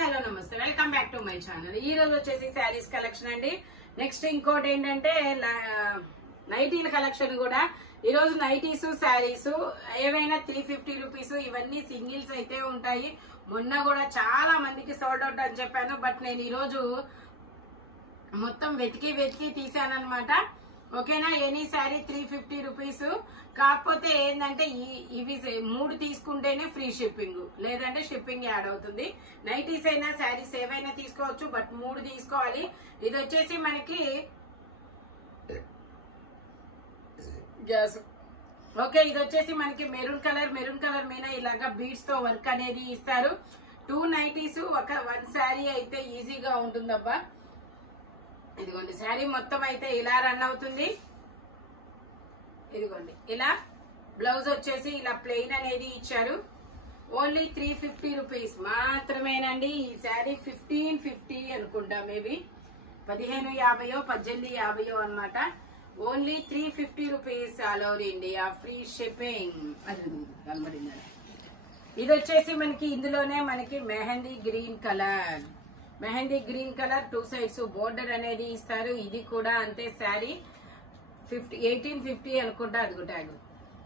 Hello నమస్తే, welcome back to my channel. ఈ రోజు వచ్చేసి శారీస్ కలెక్షన్ అండి. నెక్స్ట్ ఇంకోటి ఏంటంటే నైటీల కలెక్షన్ కూడా. ఈ రోజు నైటీస్ శారీస్ ఏవైనా 350 రూపీస్, ఇవన్నీ సింగిల్స్ అయితే ఉంటాయి. మొన్న కూడా చాలా మందికి సోల్డ్ అవుట్ అని చెప్పాను, బట్ నేను ఈ రోజు మొత్తం వెతికి తీసాను అనమాట. ఓకేనా, ఎనీ శారీ 350 రూపీస్. కాకపోతే ఏంటంటే ఇవి 3 తీసుకుంటేనే ఫ్రీ షిప్పింగ్, లేదంటే షిప్పింగ్ యాడ్ అవుతుంది. నైటీస్ అయినా శారీస్ ఏవైనా తీసుకోవచ్చు, బట్ 3 తీసుకోవాలి. ఇది వచ్చేసి మనకి ఓకే, ఇది వచ్చేసి మనకి మెరూన్ కలర్ మీద ఇలాగా బీడ్స్ తో వర్క్ అనేది ఇస్తారు. 2 నైటీస్ 1 శారీ అయితే ఈజీగా ఉంటుందబ్బా. ఇదిగోండి, శారీ మొత్తం అయితే ఇలా రన్ అవుతుంది. ఇదిగోండి, ఇలా బ్లౌజ్ వచ్చేసి ఇలా ప్లెయిన్ అనేది ఇచ్చారు. ఓన్లీ 350 రూపీస్ మాత్రమేనండి. ఈ శారీ 1550 అనుకుంటా, మేబీ 1550 1850 అనమాట. Only 350 rupees all over India, free shipping. అది కనబడింది. ఇది వచ్చేసి మనకి ఇందులోనే మనకి mehndi green colour 2 sides border అనేది ఇస్తారు. ఇది కూడా అంతే, శారీ 1850 అనుకుంటా. అది ట్యాగ్.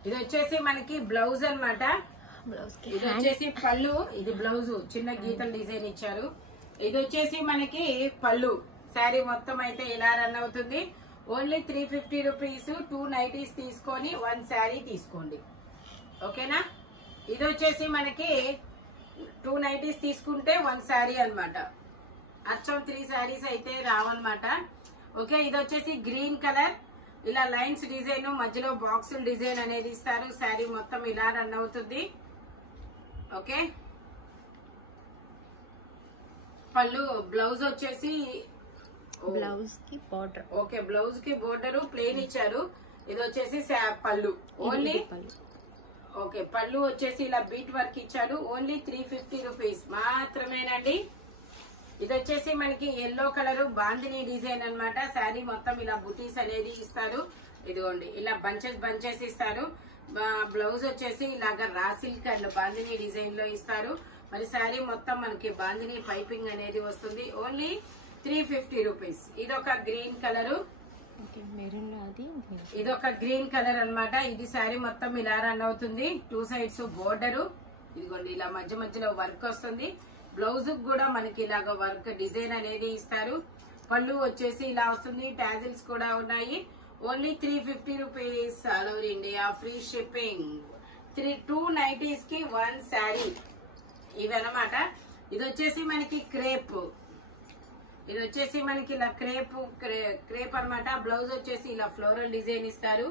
ఇది వచ్చేసి మనకి బ్లౌజ్ అనమాట. ఇది వచ్చేసి పళ్ళు, ఇది బ్లౌజ్ చిన్న గీతల డిజైన్ ఇచ్చారు. ఇది వచ్చేసి మనకి పళ్ళు. శారీ మొత్తం అయితే ఇలా రన్ అవుతుంది. Only 350 rupees. 2 నైటీస్ తీసుకొని 1 శారీ తీసుకోండి. ఓకేనా, ఇది వచ్చేసి మనకి 2 నైటీస్ తీసుకుంటే 1 శారీ అనమాట. అచ్చం 3 శారీస్ అయితే రావన్నమాట. ఓకే, ఇది వచ్చేసి గ్రీన్ కలర్, ఇలా లైన్స్ డిజైన్, మధ్యలో బాక్సుల డిజైన్ అనేది ఇస్తారు. శారీ మొత్తం ఇలా రన్ అవుతుంది. ఓకే, పళ్ళు, బ్లౌజ్ వచ్చేసి బ్లౌజ్ కి బార్డర్. ఓకే, బ్లౌజ్ కి బోర్డర్ ప్లెయిన్ ఇచ్చారు. ఇది వచ్చేసి పళ్ళు ఓన్లీ. ఓకే, పళ్ళు వచ్చేసి ఇలా బీట్ వర్క్ ఇచ్చారు. ఓన్లీ 350 రూపీస్ మాత్రమేనండి. ఇది వచ్చేసి మనకి ఎల్లో కలర్ బాందిని డిజైన్ అన్నమాట. శారీ మొత్తం ఇలా బుటీస్ అనేది ఇస్తారు. ఇదిగోండి, ఇలా బంచెస్ ఇస్తారు. బ్లౌజ్ వచ్చేసి ఇలాగా raw silk and bandhani design లో ఇస్తారు. మరి శారీ మొత్తం మనకి బాందిని పైపింగ్ అనేది వస్తుంది. Only 350 rupees. ఇదొక గ్రీన్ కలరు, ఇదొక గ్రీన్ కలర్ అన్నమాట. ఇది శారీ మొత్తం ఇలా రన్ అవుతుంది. 2 సైడ్స్ బోర్డరు, ఇదిగోండి ఇలా మధ్యలో వర్క్ వస్తుంది. బ్లౌజ్ కూడా మనకి ఇలాగ వర్క్ డిజైన్ అనేది ఇస్తారు. పళ్ళు వచ్చేసి ఇలా వస్తుంది. టాజిల్స్ కూడా ఉన్నాయి. Only 350 rupees all over India, free shipping. 2 nighties కి 1 శారీ ఇవన్నమాట. ఇది వచ్చేసి మనకి క్రేప్, ఇది వచ్చేసి మనకి ఇలా క్రేప్ అనమాట. బ్లౌజ్ వచ్చేసి ఇలా ఫ్లోరల్ డిజైన్ ఇస్తారు.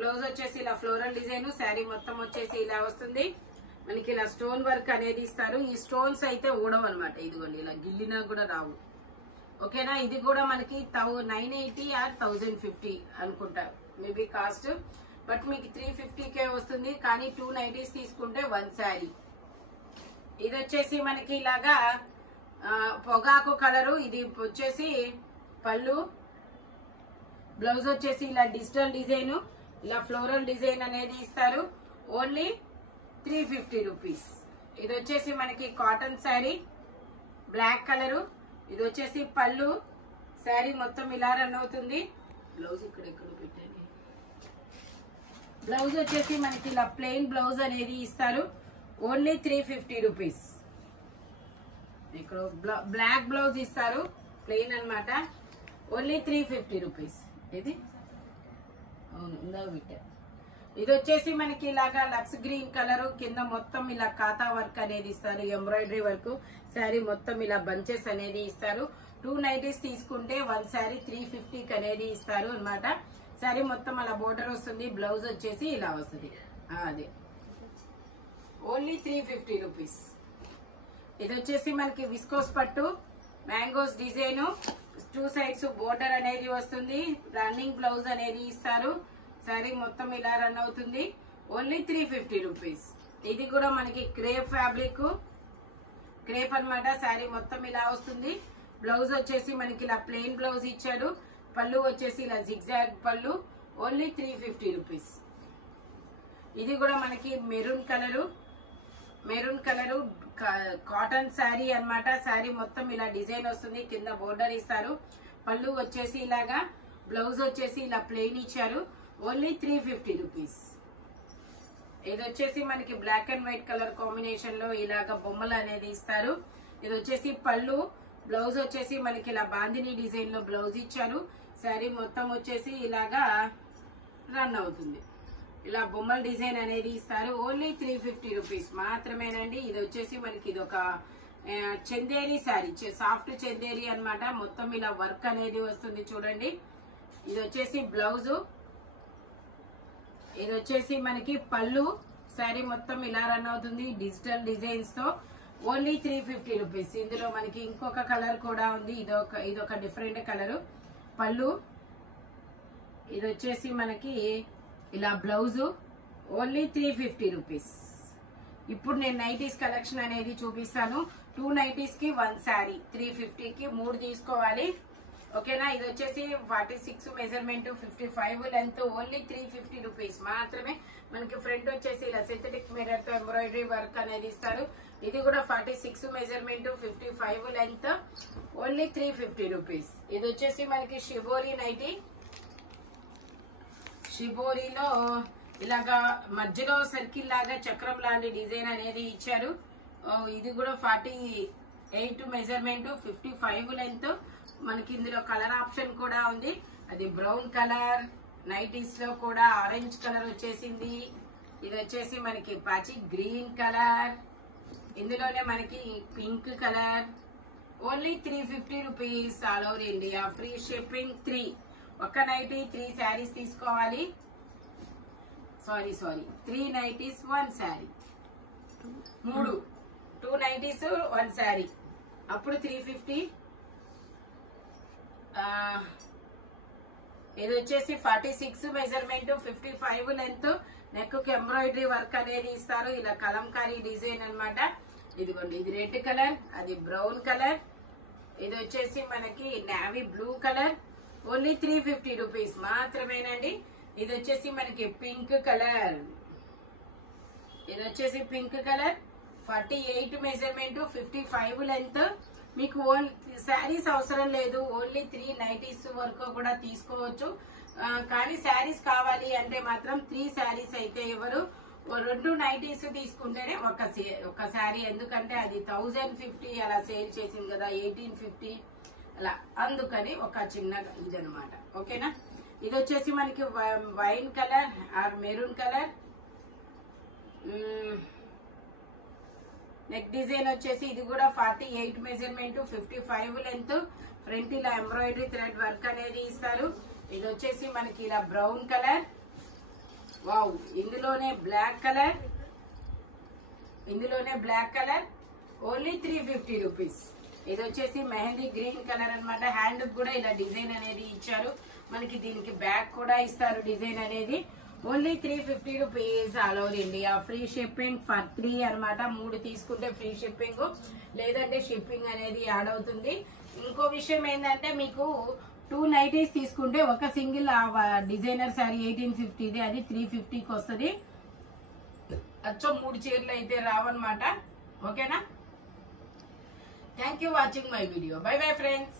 బ్లౌజ్ వచ్చేసి ఇలా ఫ్లోరల్ డిజైన్, శారీ మొత్తం వచ్చేసి ఇలా వస్తుంది. మనకి ఇలా స్టోన్ వర్క్ అనేది ఇస్తారు. ఈ స్టోన్స్ అయితే ఊడవు అనమాట. ఇదిగోండి, ఇలా గిల్లినా కూడా రావు. ఓకేనా, ఇది కూడా మనకి 980 ఆర్ 1050 అనుకుంటా మేబీ కాస్ట్, బట్ మీకు 350కే వస్తుంది. కానీ 2 నైటీస్ తీసుకుంటే 1 శారీ. ఇది వచ్చేసి మనకి ఇలాగా పొగాకు కలరు. ఇది వచ్చేసి పళ్ళు, బ్లౌజ్ వచ్చేసి ఇలా డిజిటల్ డిజైన్, ఇలా ఫ్లోరల్ డిజైన్ అనేది ఇస్తారు. Only 350 rupees. ఇది వచ్చేసి మనకి కాటన్ శారీ, బ్లాక్ కలరు. ఇది వచ్చేసి పళ్ళు, శారీ మొత్తం ఇలా రన్ అవుతుంది. బ్లౌజ్ ఎక్కడ పెట్టండి. బ్లౌజ్ వచ్చేసి మనకి ఇలా ప్లెయిన్ బ్లౌజ్ అనేది ఇస్తారు. Only 350 rupees. ఇక్కడ బ్లాక్ బ్లౌజ్ ఇస్తారు, ప్లెయిన్ అనమాట. Only 350 rupees. ఇది అవును, ఇందాక పెట్టారు. ఇది వచ్చేసి మనకి ఇలాగా లక్స్ గ్రీన్ కలర్, కింద మొత్తం ఇలా కాతా వర్క్ అనేది ఇస్తారు, ఎంబ్రాయిడరీ వర్క్. శారీ మొత్తం ఇలా బంచెస్ అనేది ఇస్తారు. 2 నైటీస్ తీసుకుంటే 1 శారీ 350 అనేది ఇస్తారు అనమాట. శారీ మొత్తం అలా బోర్డర్ వస్తుంది. బ్లౌజ్ వచ్చేసి ఇలా వస్తుంది. అదే ఓన్లీ 350 రూపీస్. ఇది వచ్చేసి మనకి విస్కోస్ పట్టు, మ్యాంగోస్ డిజైన్, 2 సైడ్స్ బోర్డర్ అనేది వస్తుంది. రన్నింగ్ బ్లౌజ్ అనేది ఇస్తారు. శారీ మొత్తం ఇలా రన్ అవుతుంది. Only 350 rupees. ఇది కూడా మనకి క్రేప్ ఫ్యాబ్రిక్, క్రేప్ అనమాట. శారీ మొత్తం ఇలా వస్తుంది. బ్లౌజ్ వచ్చేసి మనకి ఇలా ప్లెయిన్ బ్లౌజ్ ఇచ్చాడు. పళ్ళు వచ్చేసి ఇలా జిగ్జాగ్ పళ్ళు. Only 350 rupees. ఇది కూడా మనకి maroon colour, maroon colour cotton sari అన్నమాట. శారీ మొత్తం ఇలా డిజైన్ వస్తుంది, కింద బోర్డర్ ఇస్తారు. పళ్ళు వచ్చేసి ఇలాగా, బ్లౌజ్ వచ్చేసి ఇలా ప్లెయిన్ ఇచ్చారు. Only 350 rupees. ఇది వచ్చేసి మనకి black and white colour combination లో ఇలాగ బొమ్మలు అనేది ఇస్తారు. ఇది వచ్చేసి పళ్ళు, బ్లౌజ్ వచ్చేసి మనకి ఇలా బాందిని డిజైన్ లో బ్లౌజ్ ఇచ్చారు. శారీ మొత్తం వచ్చేసి ఇలాగా రన్ అవుతుంది. ఇలా బొమ్మల డిజైన్ అనేది ఇస్తారు. ఓన్లీ 350 రూపీస్ మాత్రమేనండి. ఇది వచ్చేసి మనకి ఇది ఒక చందేరి శారీ, సాఫ్ట్ చందేరి అన్నమాట. మొత్తం ఇలా వర్క్ అనేది వస్తుంది చూడండి. ఇది వచ్చేసి బ్లౌజు, ఇది వచ్చేసి మనకి పళ్ళు. శారీ మొత్తం ఇలా రన్ అవుతుంది డిజిటల్ డిజైన్స్ తో. Only 350 rupees. ఇందులో మనకి ఇంకొక కలర్ కూడా ఉంది, ఇదొక డిఫరెంట్ కలర్. పళ్ళు, ఇది వచ్చేసి మనకి ఇలా బ్లౌజు. Only 350 rupees. ఇప్పుడు నేను నైటీస్ కలెక్షన్ అనేది చూపిస్తాను. 2 నైటీస్ కి 1 శారీ, 350 కి 3 తీసుకోవాలి. ఓకేనా. ఇది వచ్చేసి 46 మెజర్మెంట్, 55 లెంత్. ఓన్లీ 350 రూపీస్ మాత్రమే. మనకి ఫ్రంట్ వచ్చేసి ఇలా సింథటిక్ మిర్రర్ తో ఎంబ్రాయిడరీ వర్క్ అనేది ఇస్తారు. ఇది కూడా 46 మెజర్మెంట్, 55 లెంత్. Only 350 rupees. ఇది వచ్చేసి మనకి షిబోరి నైటీ. షిబోరిలో ఇలాగా మధ్యలో సర్కిల్ లాగా చక్రం లాంటి డిజైన్ అనేది ఇచ్చారు. ఇది కూడా 48 మెజర్మెంట్, 55 లెంత్. మనకి ఇందులో కలర్ ఆప్షన్ కూడా ఉంది. అది బ్రౌన్ కలర్. నైటీస్ లో కూడా ఆరెంజ్ కలర్ వచ్చేసింది. ఇది వచ్చేసి మనకి పాచి గ్రీన్ కలర్. ఇందులోనే మనకి pink colour. Only 350 rupees. All over India free shipping. 3 ఒక నైటీ 3 శారీస్ తీసుకోవాలి. Sorry 3 nighties 1 sari. 2 nighties 1 sari. అప్పుడు 350. ఇది వచ్చేసి 46 మెజర్మెంట్, 55 లెంత్. నెక్ కి ఎంబ్రాయిడరీ వర్క్ అనేది ఇస్తారు. ఇలా కలంకారీ డిజైన్ అన్నమాట. ఇదిగోండి, ఇది రెడ్ కలర్, అది బ్రౌన్ కలర్. ఇది వచ్చేసి మనకి navy blue colour. Only 350 rupees మాత్రమేనండి. ఇది వచ్చేసి మనకి పింక్ కలర్. ఇది వచ్చేసి పింక్ కలర్, 48 మెజర్మెంట్, 55 లెంత్. మీకు శారీస్ అవసరం లేదు, ఓన్లీ 3 నైటీస్ వరకు కూడా తీసుకోవచ్చు. కానీ శారీస్ కావాలి అంటే మాత్రం 3 శారీస్ అయితే ఎవరు 2 నైటీస్ తీసుకుంటేనే ఒక శారీ. ఎందుకంటే అది 1050 అలా సేల్ చేసింది కదా, 1850 అలా. అందుకని ఒక చిన్న ఇదనమాట. ఓకేనా. ఇది వచ్చేసి మనకి wine colour or maroon colour. Neck design వచ్చేసి ఇది కూడా 48 మెజర్మెంట్, 55 లెంత్. ఫ్రంట్ ఇలా ఎంబ్రాయిడరీ థ్రెడ్ వర్క్ అనేది ఇస్తారు. ఇది వచ్చేసి మనకి ఇలా బ్రౌన్ కలర్. వావ్, ఇందులోనే బ్లాక్ కలర్. Only 350 rupees. ఇది వచ్చేసి మెహందీ గ్రీన్ కలర్ అన్నమాట. హ్యాండ్ కూడా ఇలా డిజైన్ అనేది ఇచ్చారు. మనకి దీనికి బ్యాక్ కూడా ఇస్తారు డిజైన్ అనేది. Only 350 rupees. All over India free shipping for 3 అన్నమాట. 3 తీసుకుంటే ఫ్రీ షిప్పింగ్, లేదంటే షిప్పింగ్ అనేది యాడ్ అవుతుంది. ఇంకో విషయం ఏంటంటే మీకు 2 నైటీస్ తీసుకుంటే ఒక సింగిల్ డిజైనర్ శారీ 1850, అది 350కి వస్తుంది. అచ్చం 3 చీరలు అయితే రావన్నమాట. ఓకేనా. Thank you watching my video. By bye friends.